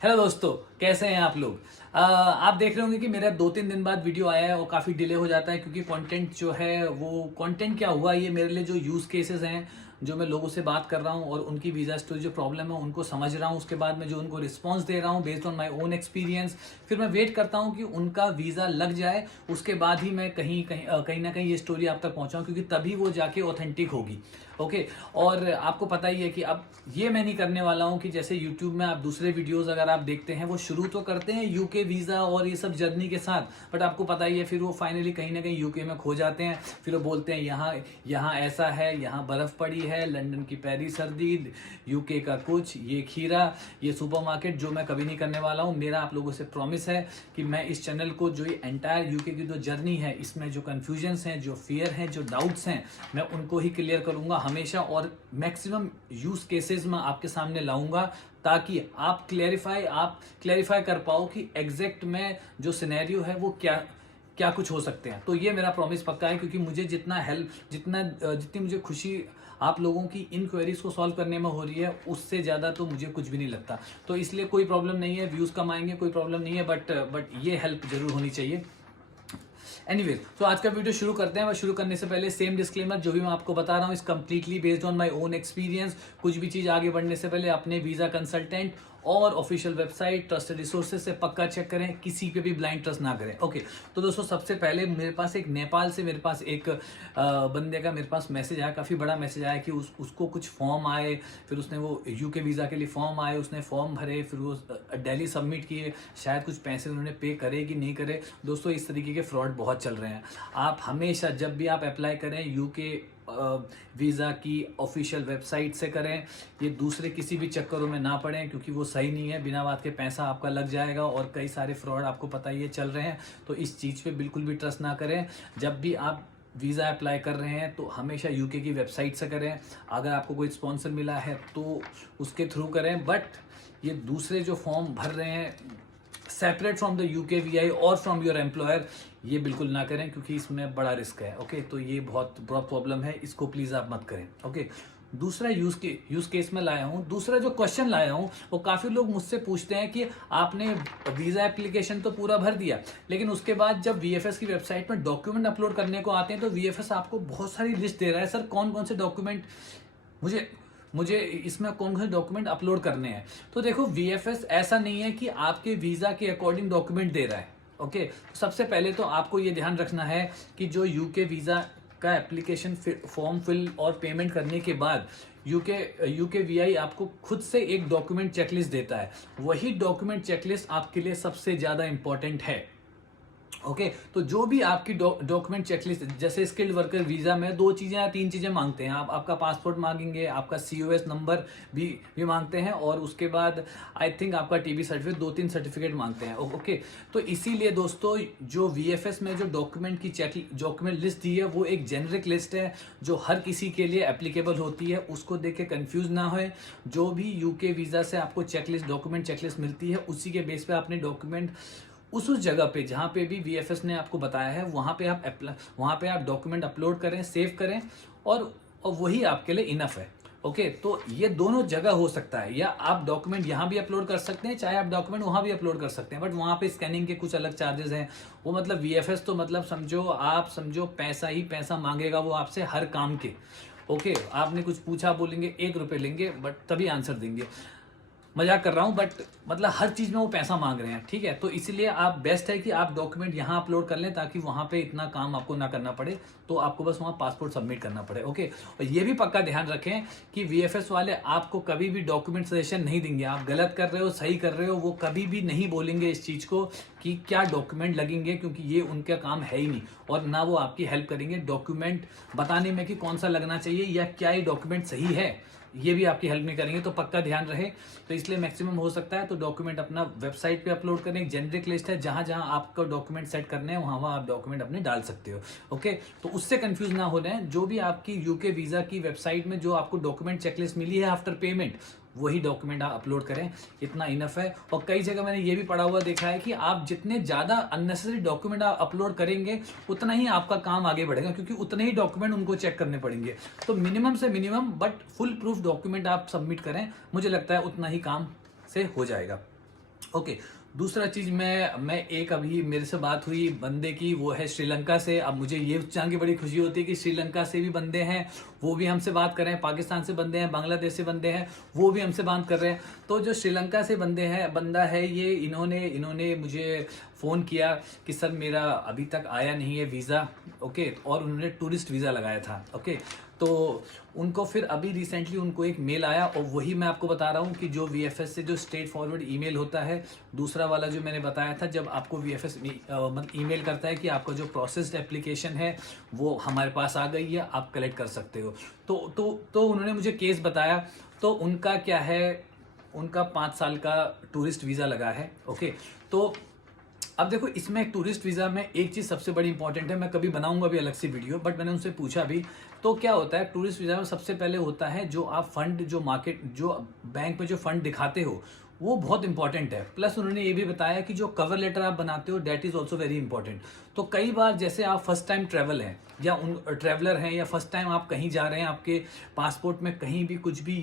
Hello दोस्तों, कैसे हैं आप लोग। आप देख रहे होंगे कि मेरा 2-3 दिन बाद वीडियो आया है और काफ़ी डिले हो जाता है क्योंकि कंटेंट जो है वो कंटेंट क्या हुआ, ये मेरे लिए जो यूज़ केसेस हैं, जो मैं लोगों से बात कर रहा हूँ और उनकी वीज़ा स्टोरी जो प्रॉब्लम है उनको समझ रहा हूँ, उसके बाद मैं जो उनको रिस्पॉन्स दे रहा हूँ based on my own experience. फिर मैं वेट करता हूँ कि उनका वीज़ा लग जाए, उसके बाद ही मैं कहीं ना कहीं ये स्टोरी आप तक पहुँचाऊँ, क्योंकि तभी वो जाके ऑथेंटिक होगी। ओके। और आपको पता ही है कि अब ये मैं नहीं करने वाला हूँ कि जैसे यूट्यूब में आप दूसरे वीडियोस अगर आप देखते हैं वो शुरू तो करते हैं यूके वीज़ा और ये सब जर्नी के साथ, बट आपको पता ही है फिर वो फाइनली कहीं ना कहीं यूके में खो जाते हैं। फिर वो बोलते हैं यहाँ यहाँ ऐसा है, यहाँ बर्फ़ पड़ी है, लंदन की पैरी सर्दी, यूके का कुछ, ये खीरा, ये सुपरमार्केट, जो मैं कभी नहीं करने वाला हूँ। मेरा आप लोगों से प्रॉमिस है कि मैं इस चैनल को जो ये एंटायर यूके की जो जर्नी है, इसमें जो कन्फ्यूजन्स हैं, जो फियर हैं, जो डाउट्स हैं, मैं उनको ही क्लियर करूंगा हमेशा और मैक्सिमम यूज केसेस में आपके सामने लाऊंगा, ताकि आप क्लेरिफाई कर पाओ कि एग्जैक्ट में जो सिनेरियो है वो क्या क्या कुछ हो सकते हैं। तो ये मेरा प्रॉमिस पक्का है, क्योंकि मुझे जितनी मुझे खुशी आप लोगों की इन क्वेरीज को सॉल्व करने में हो रही है, उससे ज़्यादा तो मुझे कुछ भी नहीं लगता। तो इसलिए कोई प्रॉब्लम नहीं है, व्यूज़ कम आएंगे, कोई प्रॉब्लम नहीं है, बट ये हेल्प जरूर होनी चाहिए। एनीवेज, तो आज का वीडियो शुरू करते हैं। मैं शुरू करने से पहले सेम डिस्क्लेमर, जो भी मैं आपको बता रहा हूँ इस completely based on my own experience. कुछ भी चीज़ आगे बढ़ने से पहले अपने वीज़ा कंसल्टेंट और ऑफिशियल वेबसाइट ट्रस्टेड रिसोर्सेज से पक्का चेक करें, किसी पे भी ब्लाइंड ट्रस्ट ना करें। ओके। तो दोस्तों, सबसे पहले मेरे पास एक नेपाल से मेरे पास एक बंदे का मेरे पास मैसेज आया, काफ़ी बड़ा मैसेज आया कि उसको कुछ फॉर्म आए, फिर उसने वो यूके वीज़ा के लिए फॉर्म आए, उसने फॉर्म भरे, फिर वो दिल्ली सबमिट किए, शायद कुछ पैसे उन्होंने पे करे कि नहीं करे। दोस्तों, इस तरीके के फ्रॉड बहुत चल रहे हैं। आप हमेशा जब भी आप अप्लाई करें यूके वीज़ा की ऑफिशियल वेबसाइट से करें, ये दूसरे किसी भी चक्करों में ना पड़ें, क्योंकि वो सही नहीं है। बिना बात के पैसा आपका लग जाएगा और कई सारे फ्रॉड आपको पता ही है चल रहे हैं। तो इस चीज़ पे बिल्कुल भी ट्रस्ट ना करें। जब भी आप वीज़ा अप्लाई कर रहे हैं तो हमेशा यूके की वेबसाइट से करें। अगर आपको कोई स्पॉन्सर मिला है तो उसके थ्रू करें, बट ये दूसरे जो फॉर्म भर रहे हैं separate from the UK VI और फ्रॉम योर एम्प्लॉयर, ये बिल्कुल ना करें, क्योंकि इसमें बड़ा रिस्क है। ओके। तो ये बहुत बड़ा प्रॉब्लम है, इसको प्लीज़ आप मत करें। ओके। दूसरा यूज केस में लाया हूँ, दूसरा जो क्वेश्चन लाया हूँ, वो काफ़ी लोग मुझसे पूछते हैं कि आपने वीज़ा एप्लीकेशन तो पूरा भर दिया, लेकिन उसके बाद जब वीएफएस की वेबसाइट में डॉक्यूमेंट अपलोड करने को आते हैं तो वीएफएस आपको बहुत सारी लिस्ट दे रहा है, सर कौन कौन से डॉक्यूमेंट मुझे मुझे इसमें कौन से डॉक्यूमेंट अपलोड करने हैं। तो देखो, वीएफएस ऐसा नहीं है कि आपके वीज़ा के अकॉर्डिंग डॉक्यूमेंट दे रहा है। ओके। सबसे पहले तो आपको ये ध्यान रखना है कि जो यूके वीज़ा का एप्लीकेशन फॉर्म फिल और पेमेंट करने के बाद यूके वीआई आपको खुद से एक डॉक्यूमेंट चेकलिस्ट देता है। वही डॉक्यूमेंट चेकलिस्ट आपके लिए सबसे ज़्यादा इंपॉर्टेंट है। ओके। तो जो भी आपकी डॉक्यूमेंट चेकलिस्ट, जैसे स्किल्ड वर्कर वीजा में 2 चीजें या 3 चीजें मांगते हैं, आपका पासपोर्ट मांगेंगे, आपका सीओएस नंबर भी मांगते हैं, और उसके बाद आई थिंक आपका टीबी सर्टिफिकेट, 2-3 सर्टिफिकेट मांगते हैं। ओके। तो इसीलिए दोस्तों, जो वीएफएस में जो डॉक्यूमेंट लिस्ट दी है वो एक जेनरिक लिस्ट है जो हर किसी के लिए एप्लीकेबल होती है। उसको देख के कंफ्यूज ना हो। जो भी यूके वीजा से आपको डॉक्यूमेंट चेकलिस्ट मिलती है, उसी के बेस पे आपने डॉक्यूमेंट उस जगह पे जहाँ पे भी वीएफएस ने आपको बताया है वहाँ पे आप डॉक्यूमेंट अपलोड करें, सेव करें, और वही आपके लिए इनफ है। ओके। तो ये दोनों जगह हो सकता है, या आप डॉक्यूमेंट यहाँ भी अपलोड कर सकते हैं, चाहे आप डॉक्यूमेंट वहाँ भी अपलोड कर सकते हैं, बट वहाँ पे स्कैनिंग के कुछ अलग चार्जेस हैं। वो मतलब वीएफएस तो मतलब समझो पैसा ही पैसा मांगेगा वो आपसे हर काम के। ओके। आपने कुछ पूछा, बोलेंगे 1 रुपये लेंगे, बट तभी आंसर देंगे। मजाक कर रहा हूँ, बट मतलब हर चीज़ में वो पैसा मांग रहे हैं। ठीक है। तो इसलिए आप बेस्ट है कि आप डॉक्यूमेंट यहाँ अपलोड कर लें, ताकि वहाँ पे इतना काम आपको ना करना पड़े। तो आपको बस वहाँ पासपोर्ट सबमिट करना पड़े। ओके। और ये भी पक्का ध्यान रखें कि वीएफएस वाले आपको कभी भी डॉक्यूमेंट सजेशन नहीं देंगे। आप गलत कर रहे हो, सही कर रहे हो, वो कभी भी नहीं बोलेंगे इस चीज़ को कि क्या डॉक्यूमेंट लगेंगे, क्योंकि ये उनका काम है ही नहीं। और ना वो आपकी हेल्प करेंगे डॉक्यूमेंट बताने में कि कौन सा लगना चाहिए या क्या ये डॉक्यूमेंट सही है, ये भी आपकी हेल्प नहीं करेंगे। तो पक्का ध्यान रहे। तो इसलिए मैक्सिमम हो सकता है तो डॉक्यूमेंट अपना वेबसाइट पे अपलोड करें। एक जेनरिक लिस्ट है, जहां जहां आपको डॉक्यूमेंट सेट करने हैं वहां वहां आप डॉक्यूमेंट अपने डाल सकते हो। ओके। तो उससे कंफ्यूज ना हो रहे हैं। जो भी आपकी यूके वीजा की वेबसाइट में जो आपको डॉक्यूमेंट चेकलिस्ट मिली है आफ्टर पेमेंट, वही डॉक्यूमेंट आप अपलोड करें, इतना इनफ है। और कई जगह मैंने ये भी पढ़ा हुआ देखा है कि आप जितने ज़्यादा अननेसेसरी डॉक्यूमेंट आप अपलोड करेंगे, उतना ही आपका काम आगे बढ़ेगा, क्योंकि उतने ही डॉक्यूमेंट उनको चेक करने पड़ेंगे। तो मिनिमम से minimum but full proof document आप सबमिट करें, मुझे लगता है उतना ही काम से हो जाएगा। ओके। दूसरा चीज मैं एक अभी मेरे से बात हुई बंदे की, वो है श्रीलंका से। अब मुझे ये जान के बड़ी खुशी होती है कि श्रीलंका से भी बंदे हैं, वो भी हमसे बात कर रहे हैं। पाकिस्तान से बंदे हैं, बांग्लादेश से बंदे हैं, वो भी हमसे बात कर रहे हैं। तो जो श्रीलंका से बंदा है ये, इन्होंने मुझे फ़ोन किया कि सर मेरा अभी तक आया नहीं है वीज़ा, ओके, और उन्होंने टूरिस्ट वीज़ा लगाया था, ओके। तो उनको फिर अभी रिसेंटली उनको एक मेल आया, और वही मैं आपको बता रहा हूँ कि जो वीएफएस से जो स्ट्रेट फॉरवर्ड ईमेल होता है, दूसरा वाला जो मैंने बताया था, जब आपको वीएफएस मतलब ईमेल करता है कि आपका जो प्रोसेस्ड एप्लीकेशन है वो हमारे पास आ गई है, आप कलेक्ट कर सकते हो। तो उन्होंने मुझे केस बताया। तो उनका क्या है, उनका 5 साल का टूरिस्ट वीज़ा लगा है, ओके। तो अब देखो, इसमें टूरिस्ट वीज़ा में एक चीज़ सबसे बड़ी इंपॉर्टेंट है, मैं कभी बनाऊंगा भी अलग से वीडियो, बट मैंने उनसे पूछा भी। तो क्या होता है टूरिस्ट वीज़ा में, सबसे पहले होता है जो आप फंड, जो मार्केट, जो बैंक में जो फंड दिखाते हो, वो बहुत इंपॉर्टेंट है। प्लस उन्होंने ये भी बताया कि जो कवर लेटर आप बनाते हो, that is also very important. तो कई बार जैसे आप फर्स्ट टाइम ट्रैवल हैं, या ट्रैवलर हैं, या फर्स्ट टाइम आप कहीं जा रहे हैं, आपके पासपोर्ट में कहीं भी कुछ भी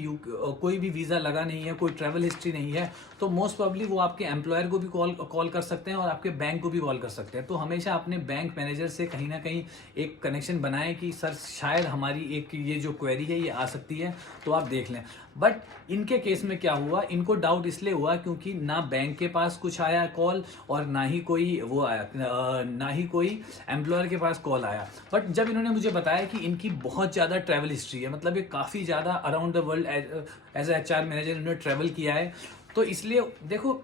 कोई भी वीज़ा लगा नहीं है, कोई ट्रैवल हिस्ट्री नहीं है, तो मोस्ट प्रोबेबली वो आपके एम्प्लॉयर को भी कॉल कर सकते हैं, और आपके बैंक को भी कॉल कर सकते हैं। तो हमेशा अपने बैंक मैनेजर से कहीं ना कहीं एक कनेक्शन बनाएं कि सर शायद हमारी एक ये जो क्वेरी है ये आ सकती है, तो आप देख लें। बट इनके केस में क्या हुआ, इनको डाउट इसलिए हुआ क्योंकि ना बैंक के पास कुछ आया कॉल, और ना ही कोई वो आया, ना ही कोई एम्प्लॉयर के पास कॉल आया। बट जब इन्होंने मुझे बताया कि इनकी बहुत ज़्यादा ट्रैवल हिस्ट्री है, मतलब ये काफ़ी ज़्यादा around the world as a HR manager इन्होंने ट्रैवल किया है, तो इसलिए देखो,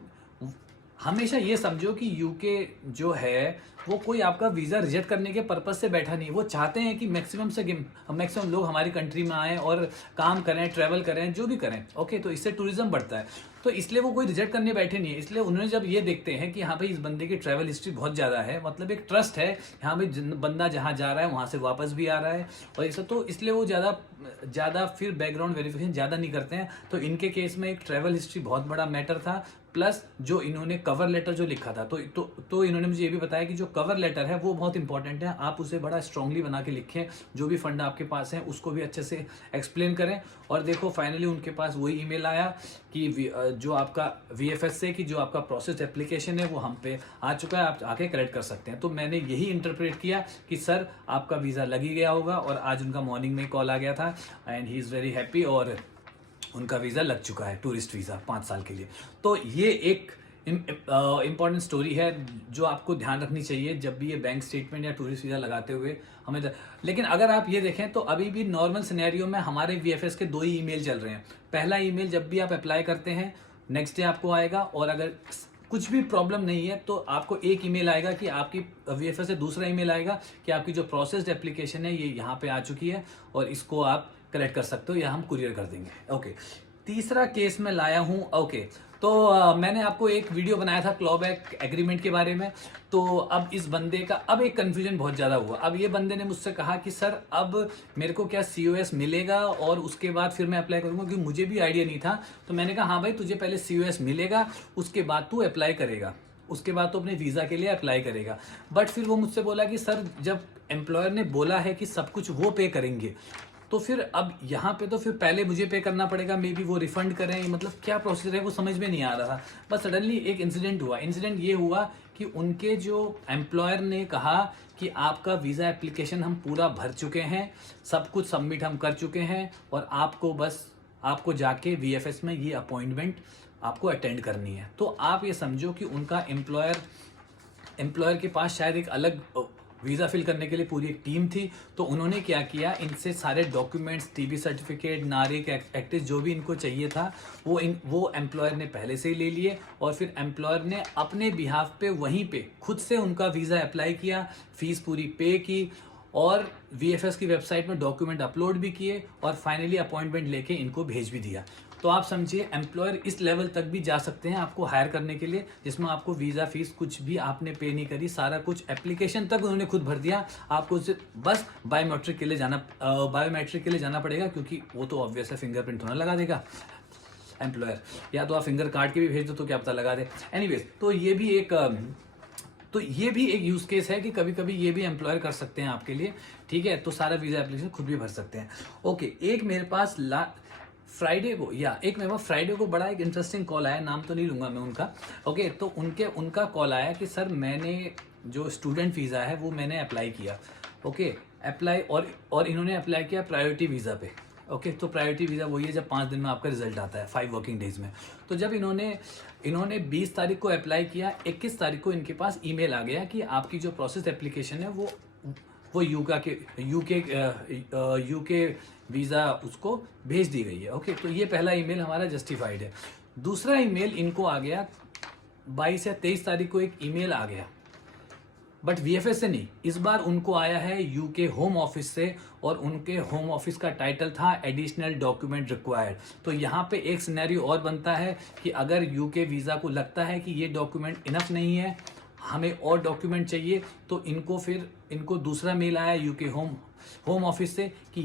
हमेशा ये समझो कि यूके जो है वो कोई आपका वीज़ा रिजेक्ट करने के पर्पज से बैठा नहीं। वो चाहते हैं कि मैक्सिमम लोग हमारी कंट्री में आएँ और काम करें, ट्रैवल करें, जो भी करें, ओके। तो इससे टूरिज्म बढ़ता है, तो इसलिए वो कोई रिजेक्ट करने बैठे नहीं है। इसलिए उन्होंने जब ये देखते हैं कि हाँ भाई इस बंदे की ट्रैवल हिस्ट्री बहुत ज़्यादा है, मतलब एक ट्रस्ट है, हाँ भाई बंदा जहाँ जा रहा है वहाँ से वापस भी आ रहा है, और ऐसा, तो इसलिए वो ज़्यादा फिर बैकग्राउंड वेरिफिकेशन ज़्यादा नहीं करते हैं। तो इनके केस में एक ट्रैवल हिस्ट्री बहुत बड़ा मैटर था, प्लस जो इन्होंने कवर लेटर जो लिखा था, तो इन्होंने मुझे ये भी बताया कि जो कवर लेटर है वो बहुत इंपॉर्टेंट है, आप उसे बड़ा स्ट्रांगली बना के लिखें, जो भी फंड आपके पास है उसको भी अच्छे से एक्सप्लेन करें। और देखो फाइनली उनके पास वही ईमेल आया कि जो आपका वीएफएस से कि जो आपका प्रोसेस एप्लीकेशन है वो हम पे आ चुका है, आप आके कलेक्ट कर सकते हैं। तो मैंने यही इंटरप्रेट किया कि सर आपका वीज़ा लग ही गया होगा, और आज उनका मॉर्निंग में कॉल आ गया था, and he is very happy, और उनका वीज़ा लग चुका है, टूरिस्ट वीज़ा 5 साल के लिए। तो ये एक इम्पॉर्टेंट स्टोरी है जो आपको ध्यान रखनी चाहिए जब भी ये बैंक स्टेटमेंट या टूरिस्ट वीज़ा लगाते हुए हमें। लेकिन अगर आप ये देखें तो अभी भी नॉर्मल सिनेरियो में हमारे वीएफएस के 2 ही ईमेल चल रहे हैं। पहला ईमेल जब भी आप अप्लाई करते हैं नेक्स्ट डे आपको आएगा, और अगर कुछ भी प्रॉब्लम नहीं है तो आपको एक ईमेल आएगा कि आपकी वीएफएस से, दूसरा ईमेल आएगा कि आपकी जो प्रोसेस्ड एप्लीकेशन है ये यहाँ पे आ चुकी है, और इसको आप कलेक्ट कर सकते हो या हम कुरियर कर देंगे, ओके। तीसरा केस मैं लाया हूँ, ओके। तो मैंने आपको एक वीडियो बनाया था क्लॉबैक एग्रीमेंट के बारे में। तो अब इस बंदे का अब एक कन्फ्यूजन बहुत ज़्यादा हुआ। अब ये बंदे ने मुझसे कहा कि सर अब मेरे को क्या सीओएस मिलेगा और उसके बाद फिर मैं अप्लाई करूँगा, क्योंकि मुझे भी आइडिया नहीं था। तो मैंने कहा हाँ भाई तुझे पहले सीओएस मिलेगा, उसके बाद तू अप्लाई करेगा, उसके बाद तो अपने वीज़ा के लिए अप्लाई करेगा। बट फिर वो मुझसे बोला कि सर जब एम्प्लॉयर ने बोला है कि सब कुछ वो पे करेंगे, तो फिर अब यहाँ पे तो फिर पहले मुझे पे करना पड़ेगा, मे बी वो रिफंड करें, मतलब क्या प्रोसीजर है वो समझ में नहीं आ रहा था। बस सडनली एक इंसिडेंट हुआ। इंसिडेंट ये हुआ कि उनके जो एम्प्लॉयर ने कहा कि आपका वीज़ा एप्लीकेशन हम पूरा भर चुके हैं, सब कुछ सबमिट हम कर चुके हैं, और आपको जाके वीएफएस में ये अपॉइंटमेंट आपको अटेंड करनी है। तो आप ये समझो कि उनका एम्प्लॉयर के पास शायद एक अलग वीज़ा फिल करने के लिए पूरी एक टीम थी। तो उन्होंने क्या किया, इनसे सारे डॉक्यूमेंट्स, टीबी सर्टिफिकेट, नारिक एक्टिस, जो भी इनको चाहिए था वो एम्प्लॉयर ने पहले से ही ले लिए, और फिर एम्प्लॉयर ने अपने बिहाफ पे वहीं पे खुद से उनका वीज़ा अप्लाई किया, फीस पूरी पे की, और वीएफएस की वेबसाइट में डॉक्यूमेंट अपलोड भी किए, और फाइनली अपॉइंटमेंट लेके इनको भेज भी दिया। तो आप समझिए एम्प्लॉयर इस लेवल तक भी जा सकते हैं आपको हायर करने के लिए, जिसमें आपको वीज़ा फीस कुछ भी आपने पे नहीं करी, सारा कुछ एप्लीकेशन तक उन्होंने खुद भर दिया। आपको उसे बस बायोमेट्रिक के लिए जाना पड़ेगा, क्योंकि वो तो ऑब्वियस है फिंगरप्रिंट थोड़ा लगा देगा एम्प्लॉयर, या तो आप फिंगर कार्ड के भी भेज दो तो क्या पता लगा दे। एनीवेज, तो ये भी एक यूज केस है कि कभी कभी ये भी एम्प्लॉयर कर सकते हैं आपके लिए, ठीक है। तो सारा वीज़ा एप्लीकेशन खुद भी भर सकते हैं, ओके। एक मेरे पास फ्राइडे को, या एक मेरे पास फ्राइडे को बड़ा एक इंटरेस्टिंग कॉल आया, नाम तो नहीं लूंगा मैं उनका। ओके, तो उनका कॉल आया कि सर मैंने जो स्टूडेंट वीज़ा है वो मैंने अप्लाई किया। ओके, अप्लाई, और इन्होंने अप्लाई किया प्रायोरिटी वीज़ा पे। ओके, तो प्रायोरिटी वीज़ा वही है जब 5 दिन में आपका रिजल्ट आता है, 5 वर्किंग डेज में। तो जब इन्होंने 20 तारीख को अप्लाई किया, 21 तारीख को इनके पास ईमेल आ गया कि आपकी जो प्रोसेस एप्लीकेशन है वो यूके वीज़ा उसको भेज दी गई है। ओके, तो ये पहला ईमेल हमारा जस्टिफाइड है। दूसरा ईमेल इनको आ गया 22 या 23 तारीख को, एक ईमेल आ गया, बट वीएफएस से नहीं, इस बार उनको आया है यूके होम ऑफिस से, और उनके होम ऑफिस का टाइटल था एडिशनल डॉक्यूमेंट रिक्वायर्ड। तो यहाँ पे एक सिनेरियो और बनता है कि अगर यूके वीज़ा को लगता है कि ये डॉक्यूमेंट इनफ नहीं है, हमें और डॉक्यूमेंट चाहिए, तो इनको दूसरा मेल आया यूके होम ऑफिस से कि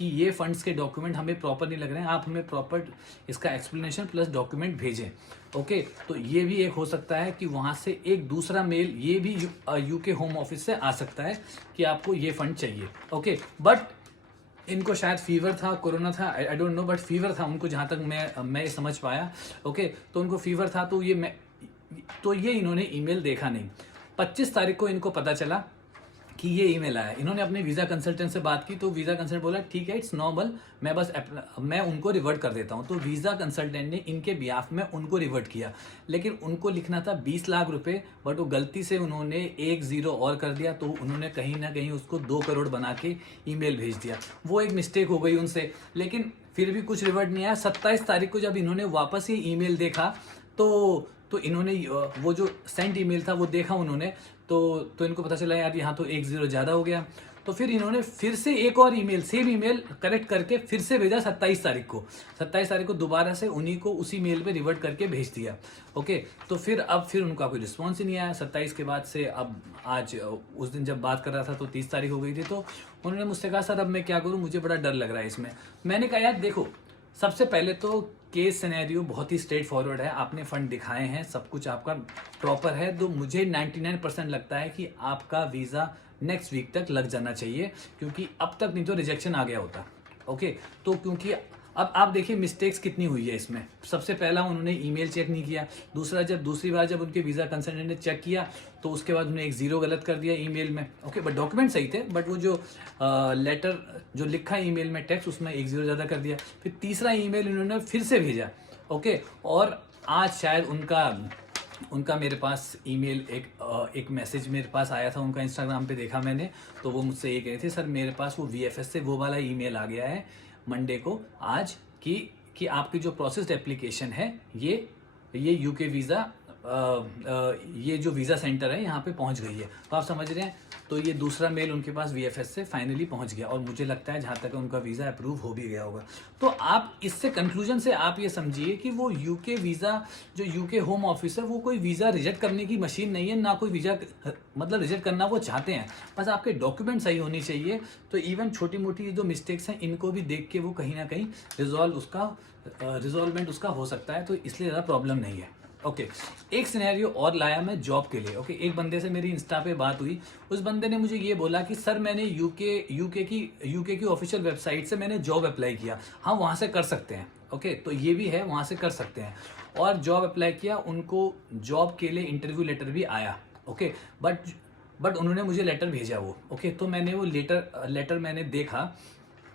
ये फंड्स के डॉक्यूमेंट हमें प्रॉपर नहीं लग रहे हैं, आप हमें प्रॉपर इसका एक्सप्लेनेशन प्लस डॉक्यूमेंट भेजें। ओके, तो ये भी एक हो सकता है कि वहां से एक दूसरा मेल ये भी यूके होम ऑफिस से आ सकता है कि आपको ये फंड चाहिए। ओके, बट इनको शायद फीवर था, कोरोना था, I don't know, but fever था उनको, जहां तक मैं समझ पाया। ओके, तो उनको फीवर था, तो ये इन्होंने ईमेल देखा नहीं। 25 तारीख को इनको पता चला कि ये ईमेल आया। इन्होंने अपने वीज़ा कंसल्टेंट से बात की, तो वीज़ा कंसल्टेंट बोला ठीक है, इट्स नॉर्मल, मैं उनको रिवर्ट कर देता हूँ। तो वीज़ा कंसल्टेंट ने इनके बिहाफ में उनको रिवर्ट किया, लेकिन उनको लिखना था 20 लाख रुपए, बट वो गलती से उन्होंने 1 0 और कर दिया, तो उन्होंने कहीं ना कहीं उसको 2 करोड़ बना के ईमेल भेज दिया। वो एक मिस्टेक हो गई उनसे, लेकिन फिर भी कुछ रिवर्ट नहीं आया। 27 तारीख को जब इन्होंने वापस ये ईमेल देखा, तो इन्होंने वो जो सेंट ईमेल था वो देखा उन्होंने, तो इनको पता चला यार यहाँ तो 1 0 ज़्यादा हो गया। तो फिर इन्होंने फिर से एक और ईमेल, सेम ईमेल करेक्ट करके फिर से भेजा 27 तारीख को। 27 तारीख को दोबारा से उन्हीं को उसी मेल पे रिवर्ट करके भेज दिया। ओके, तो फिर उनका कोई रिस्पॉन्स ही नहीं आया 27 के बाद से। अब आज उस दिन जब बात कर रहा था तो 30 तारीख हो गई थी, तो उन्होंने मुझसे कहा सर अब मैं क्या करूँ, मुझे बड़ा डर लग रहा है इसमें। मैंने कहा यार देखो, सबसे पहले तो केस सिनेरियो बहुत ही स्ट्रेट फॉरवर्ड है, आपने फंड दिखाए हैं, सब कुछ आपका प्रॉपर है, तो मुझे 99% लगता है कि आपका वीज़ा नेक्स्ट वीक तक लग जाना चाहिए, क्योंकि अब तक नहीं तो रिजेक्शन आ गया होता। ओके, तो क्योंकि अब आप देखिए मिस्टेक्स कितनी हुई है इसमें। सबसे पहला उन्होंने ईमेल चेक नहीं किया, दूसरी बार जब उनके वीज़ा कंसल्टेंट ने चेक किया तो उसके बाद उन्होंने 1 0 गलत कर दिया ईमेल में। ओके, बट डॉक्यूमेंट सही थे, बट वो जो लेटर जो लिखा ईमेल में टेक्स्ट, उसमें 1 0 ज़्यादा कर दिया। फिर तीसरा ईमेल उन्होंने फिर से भेजा। ओके, और आज शायद उनका मेरे पास ईमेल एक मैसेज मेरे पास आया था, उनका इंस्टाग्राम पे देखा मैंने, तो वो मुझसे ये कह रहे थे सर मेरे पास वो वीएफएस से वो वाला ईमेल आ गया है मंडे को आज कि आपकी जो प्रोसेस्ड एप्लीकेशन है ये यूके वीज़ा ये जो वीज़ा सेंटर है यहाँ पे पहुँच गई है। तो आप समझ रहे हैं, तो ये दूसरा मेल उनके पास वीएफएस से फाइनली पहुँच गया, और मुझे लगता है जहाँ तक उनका वीज़ा अप्रूव हो भी गया होगा। तो आप इससे कंक्लूजन से आप ये समझिए कि वो यूके वीज़ा जो यूके होम ऑफिस है वो कोई वीज़ा रिजेक्ट करने की मशीन नहीं है, ना कोई वीज़ा मतलब रिजेक्ट करना वो चाहते हैं, बस आपके डॉक्यूमेंट सही होनी चाहिए। तो इवन छोटी मोटी जो मिस्टेक्स हैं इनको भी देख के वो कहीं ना कहीं रिजॉल्वमेंट उसका हो सकता है, तो इसलिए ज़्यादा प्रॉब्लम नहीं है। ओके, एक सिनेरियो और लाया मैं जॉब के लिए। ओके, एक बंदे से मेरी इंस्टा पे बात हुई, उस बंदे ने मुझे ये बोला कि सर मैंने यूके की ऑफिशियल वेबसाइट से मैंने जॉब अप्लाई किया। हाँ, वहाँ से कर सकते हैं। ओके, तो ये भी है, वहाँ से कर सकते हैं। और जॉब अप्लाई किया, उनको जॉब के लिए इंटरव्यू लेटर भी आया। ओके, बट उन्होंने मुझे लेटर भेजा वो। ओके, तो मैंने वो लेटर मैंने देखा,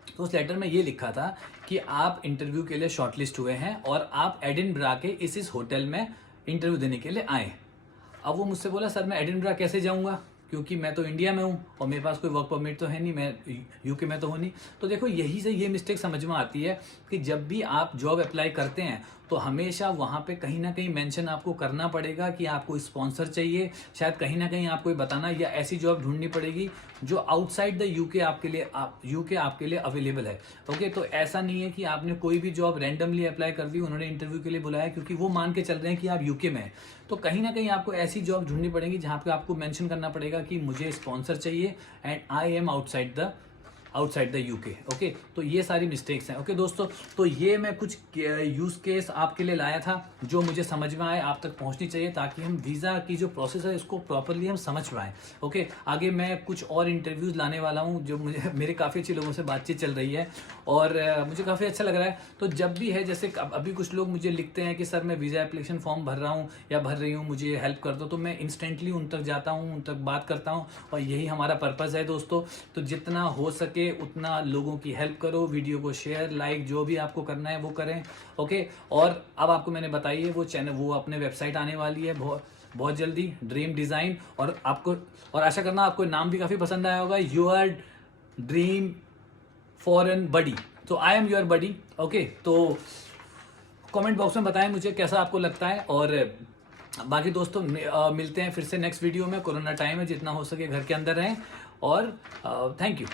तो उस लेटर में ये लिखा था कि आप इंटरव्यू के लिए शॉर्टलिस्ट हुए हैं और आप एडिनब्रा के इस होटल में इंटरव्यू देने के लिए आए। अब वो मुझसे बोला सर मैं एडिनब्रा कैसे जाऊंगा, क्योंकि मैं तो इंडिया में हूँ और मेरे पास कोई वर्क परमिट तो है नहीं, मैं यूके में तो हूँ नहीं। तो देखो यही से ये मिस्टेक समझ में आती है कि जब भी आप जॉब अप्लाई करते हैं तो हमेशा वहाँ पे कहीं ना कहीं मेंशन आपको करना पड़ेगा कि आपको स्पॉन्सर चाहिए, शायद कहीं ना कहीं आपको बताना, या ऐसी जॉब ढूंढनी पड़ेगी जो आउटसाइड द यूके आपके लिए अवेलेबल है। ओके, तो ऐसा नहीं है कि आपने कोई भी जॉब रैंडमली अप्लाई कर दी, उन्होंने इंटरव्यू के लिए बुलाया क्योंकि वो मान के चल रहे हैं कि आप यूके में हैं। तो कहीं ना कहीं आपको ऐसी जॉब ढूंढनी पड़ेगी जहाँ पे आपको मेंशन करना पड़ेगा कि मुझे स्पॉन्सर चाहिए and I am outside the outside the UK. Okay, तो ये सारी मिस्टेक्स हैं। ओके दोस्तों, तो ये मैं कुछ यूज केस आपके लिए लाया था जो मुझे समझ में आए, आप तक पहुंचनी चाहिए, ताकि हम वीज़ा की जो प्रोसेस है इसको प्रॉपरली हम समझ पाएँ। ओके, आगे मैं कुछ और इंटरव्यूज़ लाने वाला हूँ जो मुझे मेरे काफ़ी अच्छे लोगों से बातचीत चल रही है और मुझे काफ़ी अच्छा लग रहा है। तो जब भी है, जैसे अभी कुछ लोग मुझे लिखते हैं कि सर मैं वीज़ा एप्लीकेशन फॉर्म भर रहा हूँ या भर रही हूँ, मुझे हेल्प कर दो, तो मैं इंस्टेंटली उन तक जाता हूँ, उन तक बात करता हूँ और यही हमारा पर्पज़ है दोस्तों। तो जितना हो सके उतना लोगों की हेल्प करो, वीडियो को शेयर, लाइक, जो भी आपको करना है वो करें। ओके, और अब आपको मैंने बताई है वो चैनल, वो अपने वेबसाइट आने वाली है बहुत जल्दी, ड्रीम डिज़ाइन। और आपको, और आशा करना आपको नाम भी काफ़ी पसंद आया होगा, योर ड्रीम फॉरेन बडी। तो I am your buddy. Okay, तो कमेंट बॉक्स में बताएं मुझे कैसा आपको लगता है। और बाकी दोस्तों मिलते हैं फिर से नेक्स्ट वीडियो में। कोरोना टाइम है, जितना हो सके घर के अंदर रहें और थैंक यू।